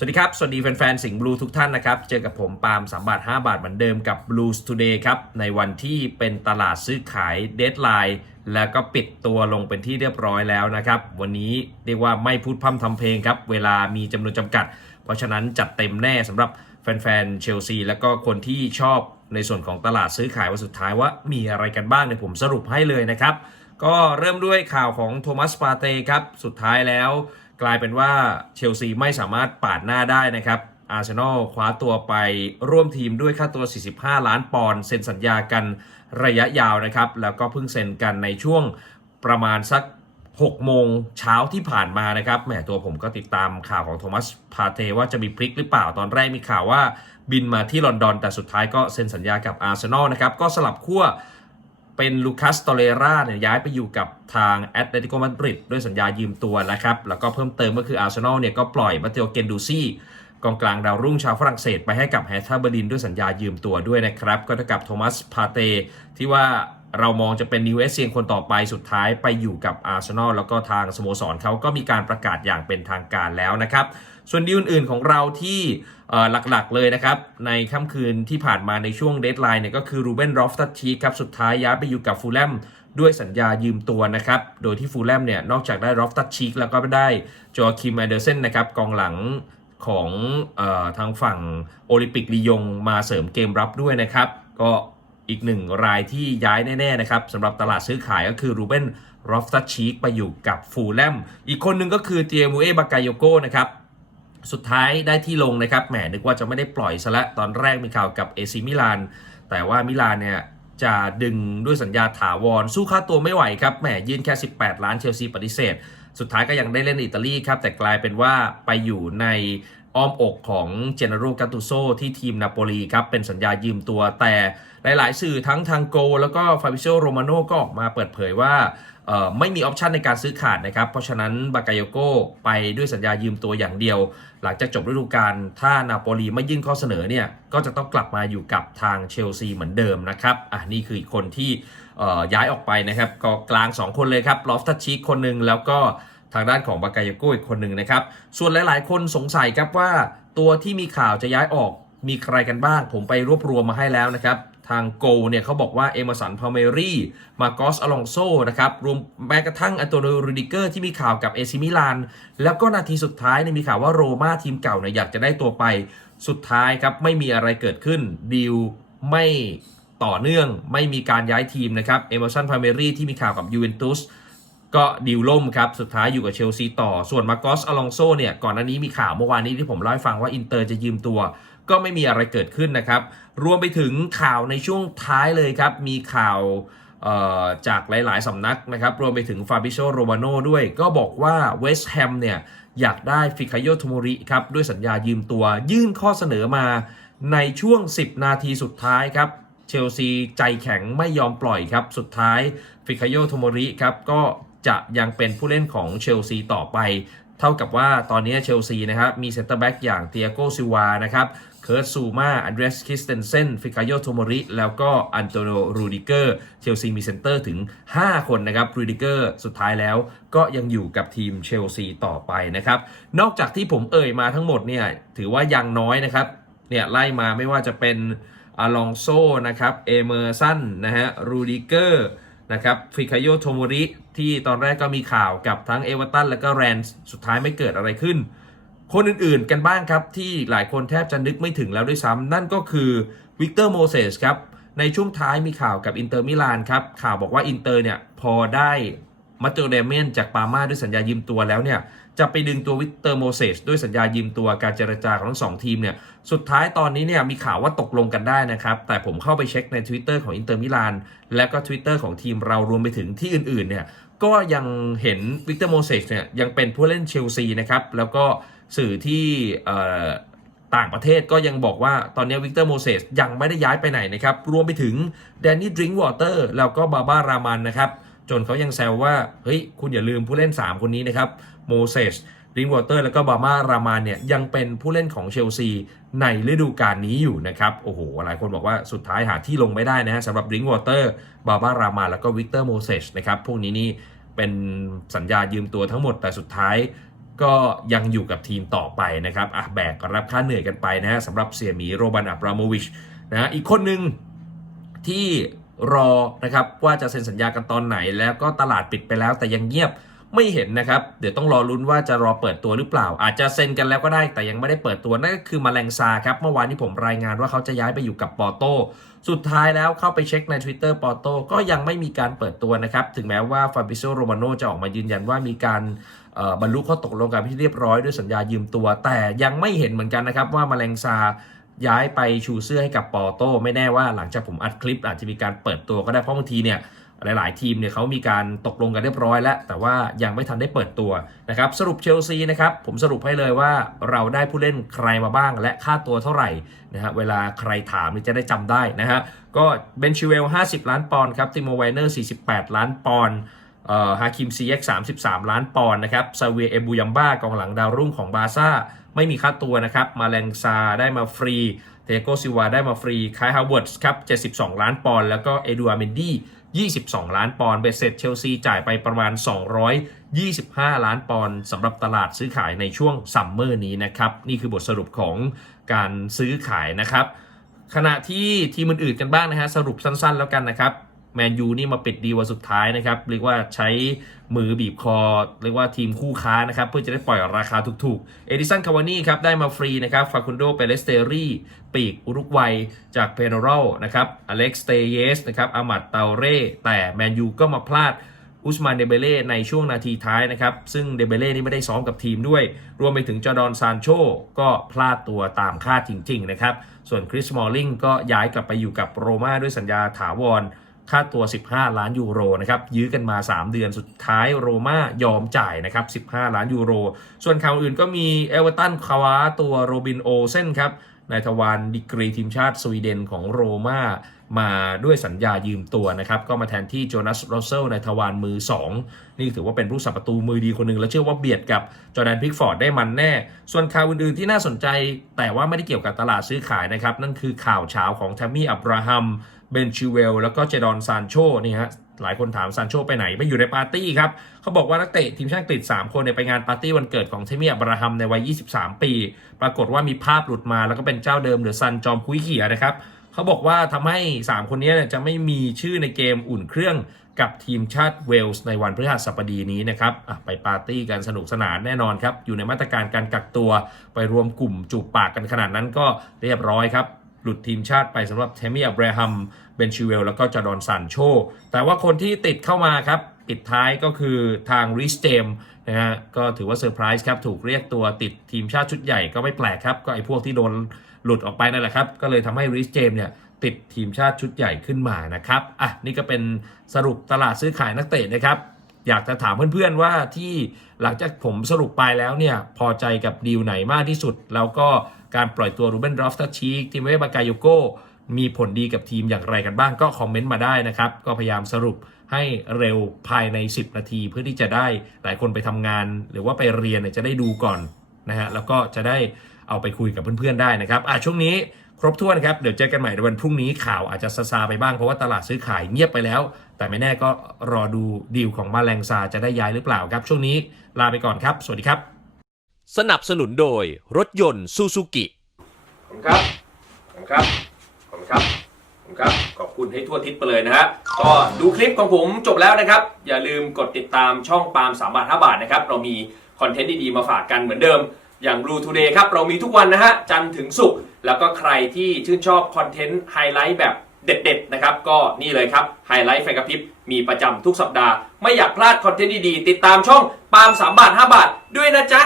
สวัสดีครับ สวัสดีแฟนๆ สิงห์บลูทุกท่านนะครับ เจอกับผมปาล์ม3บาท 5 บาทเหมือนเดิมกับ Blues Today ครับ ในวันที่เป็นตลาดซื้อขายเด d ไลน์แล้วก็ปิดตัวลงเป็นที่เรียบร้อยแล้วนะครับ วันนี้เรียกว่าไม่พูดพร่ำทำเพลงครับ เวลามีจำนวนจำกัด เพราะฉะนั้นจัดเต็มแน่สำหรับแฟนๆ เชลซี แล้วก็คนที่ชอบในส่วนของตลาดซื้อขายวันสุดท้ายว่ามีอะไรกันบ้างเนี่ยผมสรุปให้เลยนะครับก็เริ่มด้วยข่าวของโทมัสปาเต้ครับสุดท้ายแล้ว กลายเป็นว่าเชลซีไม่สามารถปาดหน้าได้นะครับอาร์เซนอลคว้าตัวไปร่วมทีมด้วยค่าตัว 45 ล้านปอนด์เซ็นสัญญากันระยะยาวนะครับ แล้วก็เพิ่งเซ็นกันในช่วงประมาณสัก 6 โมงเช้าที่ผ่านมานะครับแหมตัวผมก็ติดตามข่าวของโทมัสพาเตว่าจะมีพลิกหรือเปล่าตอนแรกมีข่าวว่าบินมาที่ลอนดอน แต่สุดท้ายก็เซ็นสัญญากับอาร์เซนอลนะครับ ก็สลับขั้ว เป็นลูคัสตอเรราเนี่ยย้ายไปอยู่กับทางแอตเลติโกมาดริดด้วยสัญญายืมตัวนะครับ แล้วก็เพิ่มเติมก็คืออาร์เซนอลเนี่ยก็ปล่อยมาเตโอเกนดูซี่กองกลางดาวรุ่งชาวฝรั่งเศสไปให้กับแฮท่าเบอร์ลินด้วยสัญญายืมตัวด้วยนะครับ ก็เท่ากับโทมัสพาเตที่ว่า เรามองจะเป็นนิวเอสเซียนคนต่อไปสุดท้ายไปอยู่กับอาร์เซนอลแล้วก็ทางสโมสรเขาก็มีการประกาศอย่างเป็นทางการแล้วนะครับ ส่วนดีลอื่นๆของเราที่หลักๆเลยนะครับ ในค่ำคืนที่ผ่านมาในช่วงเดทไลน์เนี่ยก็คือรูเบนรอฟตัชชีครับสุดท้ายย้ายไปอยู่กับฟูลแลมด้วยสัญญายืมตัวนะครับ โดยที่ฟูลแลมเนี่ยนอกจากได้รอฟตัชชีแล้วก็ได้จอคิมแอเดอร์เซนนะครับกองหลังของอทางฝั่งโอลิมปิกลียงมาเสริมเกมรับด้วยนะครับ ก็ อีกหนึ่งรายที่ย้ายแน่ๆนะครับสำหรับตลาดซื้อขายก็คือรูเบนรอฟตัชชีไปอยู่กับฟูลแลมอีกคนหนึ่งก็คือเตียมูเอบากายโยโกนะครับสุดท้ายได้ที่ลงนะครับแหมนึกว่าจะไม่ได้ปล่อยซะละตอนแรกมีข่าวกับเอซิมิลานแต่ว่ามิลานเนี่ยจะดึงด้วยสัญญาถาวร สู้ค่าตัวไม่ไหวครับแหมยื่นแค่ 18 ล้านเชลซีปฏิเสธ สุดท้ายก็ยังได้เล่นอิตาลีครับแต่กลายเป็นว่าไปอยู่ใน อ้อมอกของเจเนโรกาตูโซที่ทีมนาโปลีครับ เป็นสัญญายืมตัวแต่หลาย ๆ สื่อทั้งทางโก แล้วก็ฟาบิโซโรมาโนก็ออกมาเปิดเผยว่าไม่มีออปชันในการซื้อขาดนะครับ เพราะฉะนั้นบากายโยโกไปด้วยสัญญายืมตัวอย่างเดียว หลังจากจบฤดูกาลถ้านาโปลีไม่ยื่นข้อเสนอเนี่ย ก็จะต้องกลับมาอยู่กับทางเชลซีเหมือนเดิมนะครับ อะนี่คืออีกคนที่ย้ายออกไปนะครับก็กลาง 2 คนเลยครับลอฟทัชชิคนหนึ่งแล้วก็ ทางด้านของบากายโยโกอีกคนหนึ่งนะครับ ส่วนหลาย ๆ คนสงสัยครับว่าตัวที่มีข่าวจะย้ายออกมีใครกันบ้าง ผมไปรวบรวมมาให้แล้วนะครับ ทางโกเนี่ยเขาบอกว่าเอมสันพาเมรี่ มาโกสอลองโซนะครับ รวมแม้กระทั่งอันโตนิโอรูดิเกอร์ที่มีข่าวกับเอซิมิลาน แล้วก็นาทีสุดท้ายเนี่ยมีข่าวว่าโรม่าทีมเก่าเนี่ยอยากจะได้ตัวไป สุดท้ายครับไม่มีอะไรเกิดขึ้นดีลไม่ต่อเนื่องไม่มีการย้ายทีมนะครับเอมอสันพาเมรี่ที่มีข่าวกับยูเวนตุส ก็ดีลล่มครับ สุดท้ายอยู่กับเชลซีต่อ ส่วนมาโกสอลองโซเนี่ย ก่อนหน้านี้มีข่าวเมื่อวานนี้ที่ผมเล่าให้ฟังว่าอินเตอร์จะยืมตัว ก็ไม่มีอะไรเกิดขึ้นนะครับ รวมไปถึงข่าวในช่วงท้ายเลยครับ มีข่าวจากหลาย ๆ สำนักนะครับ รวมไปถึงฟาบิโชโรมาโนด้วย ก็บอกว่าเวสต์แฮมเนี่ย อยากได้ฟิคาโยโทโมริครับ ด้วยสัญญายืมตัว ยื่นข้อเสนอมาในช่วง 10 นาทีสุดท้ายครับเชลซีใจแข็งไม่ยอมปล่อยครับ สุดท้ายฟิคาโยโทโมริครับก็ จะยังเป็นผู้เล่นของเชลซีต่อไป เท่ากับว่าตอนนี้เชลซีนะครับมีเซนเตอร์แบ็กอย่างเตียโกซิวานะครับเคิร์ตซูมาอันเดรสคิสเตนเซนฟิคาโยโทมริ แล้วก็อันโตโนรูดิเกอร์เชลซีมีเซนเตอร์ถึง 5 คนนะครับรูดิเกอร์สุดท้ายแล้วก็ยังอยู่กับทีมเชลซีต่อไปนะครับ นอกจากที่ผมเอ่ยมาทั้งหมดเนี่ยถือว่ายังน้อยนะครับเนี่ยไล่มาไม่ว่าจะเป็นอลองโซนะครับเอเมอร์สันนะฮะรูดิเกอร์ นะครับฟิคาโยโทโมริที่ตอนแรกก็มีข่าวกับทั้งเอเวอร์ตันและก็แรนส์สุดท้ายไม่เกิดอะไรขึ้น คนอื่นๆกันบ้างครับ ที่หลายคนแทบจะนึกไม่ถึงแล้วด้วยซ้ำนั่นก็คือวิกเตอร์โมเสสครับ ในช่วงท้ายมีข่าวกับอินเตอร์มิลานครับ ข่าวบอกว่าอินเตอร์เนี่ยพอได้มาเตโอเดเมนจากปาร์มาด้วยสัญญายืมตัวแล้วเนี่ย จะไปดึงตัววิเตอร์โมเสสด้วยสัญญายืมตัวการเจรจาของทั้งสองทีมเนี่ยสุดท้ายตอนนี้เนี่ยมีข่าวว่าตกลงกันได้นะครับ แต่ผมเข้าไปเช็คใน Twitter ของอินเตอร์มิลานและก็ Twitter ของทีมเรารวมไปถึงที่อื่นๆเนี่ยก็ยังเห็นวิกเตอร์โมเสสเนี่ยยังเป็นผู้เล่นเชลซีนะครับแล้วก็สื่อที่ต่างประเทศก็ยังบอกว่าตอนนี้วิกเตอร์โมเสสยังไม่ได้ย้ายไปไหนนะครับ รวมไปถึงแดนนี่ดริงวอเตอร์แล้วก็บาบารามันนะครับ จนเขายังแซวว่า เฮ้ย คุณอย่าลืมผู้เล่น 3 คนนี้นะครับโมเสสริงวอเตอร์แล้วก็บามารามันเนี่ยยังเป็นผู้เล่นของเชลซีในฤดูกาลนี้อยู่นะครับ โอ้โห หลายคนบอกว่าสุดท้ายหาที่ลงไม่ได้นะฮะสำหรับริงวอเตอร์บาบารามันแล้วก็วิกเตอร์โมเสสนะครับ พวกนี้นี่เป็นสัญญายืมตัวทั้งหมดแต่สุดท้ายก็ยังอยู่กับทีมต่อไปนะครับอะแบกรับค่าเหนื่อยกันไปนะฮะสำหรับเสียหมีโรบันอับราโมวิชนะฮะอีกคนหนึ่งที่ รอนะครับว่าจะเซ็นสัญญากันตอนไหน แล้วก็ตลาดปิดไปแล้วแต่ยังเงียบไม่เห็นนะครับ เดี๋ยวต้องรอลุ้นว่าจะรอเปิดตัวหรือเปล่า อาจจะเซ็นกันแล้วก็ได้แต่ยังไม่ได้เปิดตัวนั่นก็คือมาแลงซาครับ เมื่อวานที่ผมรายงานว่าเขาจะย้ายไปอยู่กับปอโตสุดท้ายแล้วเข้าไปเช็คใน Twitter ปอโตก็ยังไม่มีการเปิดตัวนะครับ ถึงแม้ว่าฟาบิโซโรมาโนจะออกมายืนยันว่ามีการบรรลุข้อตกลงกันที่เรียบร้อยด้วยสัญญายืมตัว แต่ยังไม่เห็นเหมือนกันนะครับว่ามาแลงซา ย้ายไปชูเสื้อให้กับปอโตไม่แน่ว่าหลังจากผมอัดคลิป อาจจะมีการเปิดตัวก็ได้เพราะบางทีเนี่ยหลาย ๆ ทีมเนี่ยเขามีการตกลงกันเรียบร้อยแล้ว แต่ว่ายังไม่ทันได้เปิดตัวนะครับสรุปเชลซีนะครับผมสรุปให้เลยว่าเราได้ผู้เล่นใครมาบ้างและค่าตัวเท่าไหร่นะฮะเวลาใครถามนี่จะได้จำได้นะฮะก็เบนชิเวล 50 ล้านปอนด์ครับติโมไวเนอร์ 48 ล้านปอนด์ ฮาคิมซีเอ็ก33ล้านปอนด์นะครับซาเวียเอบูยัมบ้ากองหลังดาวรุ่งของบาซ่า ไม่มีค่าตัวนะครับ มาแลงซาได้มาฟรี เทโกซิวาได้มาฟรี คายฮาวเวิร์ดครับ72ล้านปอนด์ แล้วก็เอดูอาร์เมนดี้22 ล้านปอนด์เบสเซ็ตเชลซีจ่ายไปประมาณ 225 ล้านปอนด์สำหรับตลาดซื้อขายในช่วงซัมเมอร์นี้นะครับ นี่คือบทสรุปของการซื้อขายนะครับ ขณะที่ทีมอื่นๆกันบ้างนะฮะ สรุปสั้นๆแล้วกันนะครับ แมนยูนี่มาปิดดีวันสุดท้ายนะครับ เรียกว่าใช้มือบีบคอ เรียกว่าทีมคู่ค้านะครับ เพื่อจะได้ปล่อยราคาถูกๆ เอดิสันคาวานี่ครับ ได้มาฟรีนะครับฟาคุนโดเปเลสเตอรี่ปีกอุรุกวัยจากเพโนรัลนะครับอเล็กซ์เตเยสนะครับอามัดเตาเร่แต่แมนยูก็มาพลาดอุสมานเดเบเล่ในช่วงนาทีท้ายนะครับ ซึ่งเดเบเล่นี่ไม่ได้ซ้อมกับทีมด้วย รวมไปถึงจอร์ดอนซานโชก็พลาดตัวตามคาดจริง ๆ นะครับ ส่วนคริสมอลลิงก็ย้ายกลับไปอยู่กับโรม่าด้วยสัญญาถาวร ค่าตัว 15 ล้านยูโรนะครับยื้อกันมา 3 เดือนสุดท้ายโรม่ายอมจ่ายนะครับ 15 ล้านยูโร ส่วนข่าวอื่นก็มีเอเวอร์ตันคาวาตัวโรบินโอเซนครับนายทวารดีกรีทีมชาติสวีเดนของโรม่ามาด้วยสัญญายืมตัวนะครับ ก็มาแทนที่โจนาสโรเซลในทวารมือ 2 นี่ถือว่าเป็นผู้สับประตูมือดีคนหนึ่งและเชื่อว่าเบียดกับจอร์แดนพิกฟอร์ดได้มันแน่ ส่วนข่าวอื่นๆที่น่าสนใจ แต่ว่าไม่ได้เกี่ยวกับตลาดซื้อขายนะครับ นั่นคือข่าวเช้าของแทมมี่อับราฮัม เบนชิเวลแล้วก็เจดอนซานโชนี่ฮะหลายคนถามซานโชไปไหนไม่อยู่ในปาร์ตี้ครับเขาบอกว่านักเตะทีมชาติอังกฤษ3คนเนี่ยไปงานปาร์ตี้วันเกิดของเทมีอับราฮัมในวัย 23 ปี ปรากฏว่ามีภาพหลุดมาแล้วก็เป็นเจ้าเดิมหรือซันจอมคุยเขียนะครับเขาบอกว่าทำให้ 3 คนนี้เนี่ยจะไม่มีชื่อในเกมอุ่นเครื่องกับทีมชาติเวลส์ในวันพฤหัสบดีนี้นะครับอะไปปาร์ตี้กันสนุกสนานแน่นอนครับ อยู่ในมาตรการการกักตัวไปรวมกลุ่มจูบปากกันขนาดนั้นก็เรียบร้อยครับ หลุดทีมชาติไปสำหรับเทมี่อับราฮัมเบนชิเวลแล้วก็จอร์ดอนซานโช แต่ว่าคนที่ติดเข้ามาครับ ปิดท้ายก็คือทางริสเจมนะฮะก็ถือว่าเซอร์ไพรส์ครับ ถูกเรียกตัวติดทีมชาติชุดใหญ่ก็ไม่แปลกครับ ก็ไอ้พวกที่โดนหลุดออกไปนั่นแหละครับ ก็เลยทำให้ริสเจมเนี่ยติดทีมชาติชุดใหญ่ขึ้นมานะครับอะนี่ก็เป็นสรุปตลาดซื้อขายนักเตะนะครับ อยากจะถามเพื่อนๆว่าที่หลังจากผมสรุปไปแล้วเนี่ย พอใจกับดีลไหนมากที่สุด แล้วก็การปล่อยตัวรูเบนรอฟตัชชีกทีมเวบากาโยโกมีผลดีกับทีมอย่างไรกันบ้างก็คอมเมนต์มาได้นะครับ ก็พยายามสรุปให้เร็วภายใน 10 นาที เพื่อที่จะได้หลายคนไปทำงาน หรือว่าไปเรียนจะได้ดูก่อนนะฮะแล้วก็จะได้เอาไปคุยกับเพื่อนๆได้นะครับอะช่วงนี้ครบถ้วนครับ เดี๋ยวเจอกันใหม่ในวันพรุ่งนี้ข่าวอาจจะซาซาไปบ้างเพราะว่าตลาดซื้อขายเงียบไปแล้ว แต่ไม่แน่ก็รอดูดีลของมาแรงซาจะได้ย้ายหรือเปล่าครับ ช่วงนี้ลาไปก่อนครับ สวัสดีครับ สนับสนุนโดยรถยนต์ซูซูกิขอบคุณครับขอบคุณครับขอบคุณครับขอบคุณครับขอบคุณให้ทั่วทิศไปเลยนะฮะก็ดูคลิปของผมจบแล้วนะครับ อย่าลืมกดติดตามช่องปาล์ม3บาท5บาทนะครับเรามีคอนเทนต์ดีๆมาฝากกันเหมือนเดิมอย่าง Blue Today ครับ เรามีทุกวันนะฮะ จันทร์ถึงศุกร์แล้วก็ใครที่ชื่นชอบคอนเทนต์ไฮไลท์แบบ เด็ดๆนะครับก็นี่เลยครับไฮไลท์ไฟกระพริบมีประจำทุกสัปดาห์ ไม่อยากพลาดคอนเทนต์ดีๆ ติดตามช่องปาล์ม3บาท 5 บาทด้วยนะจ๊ะ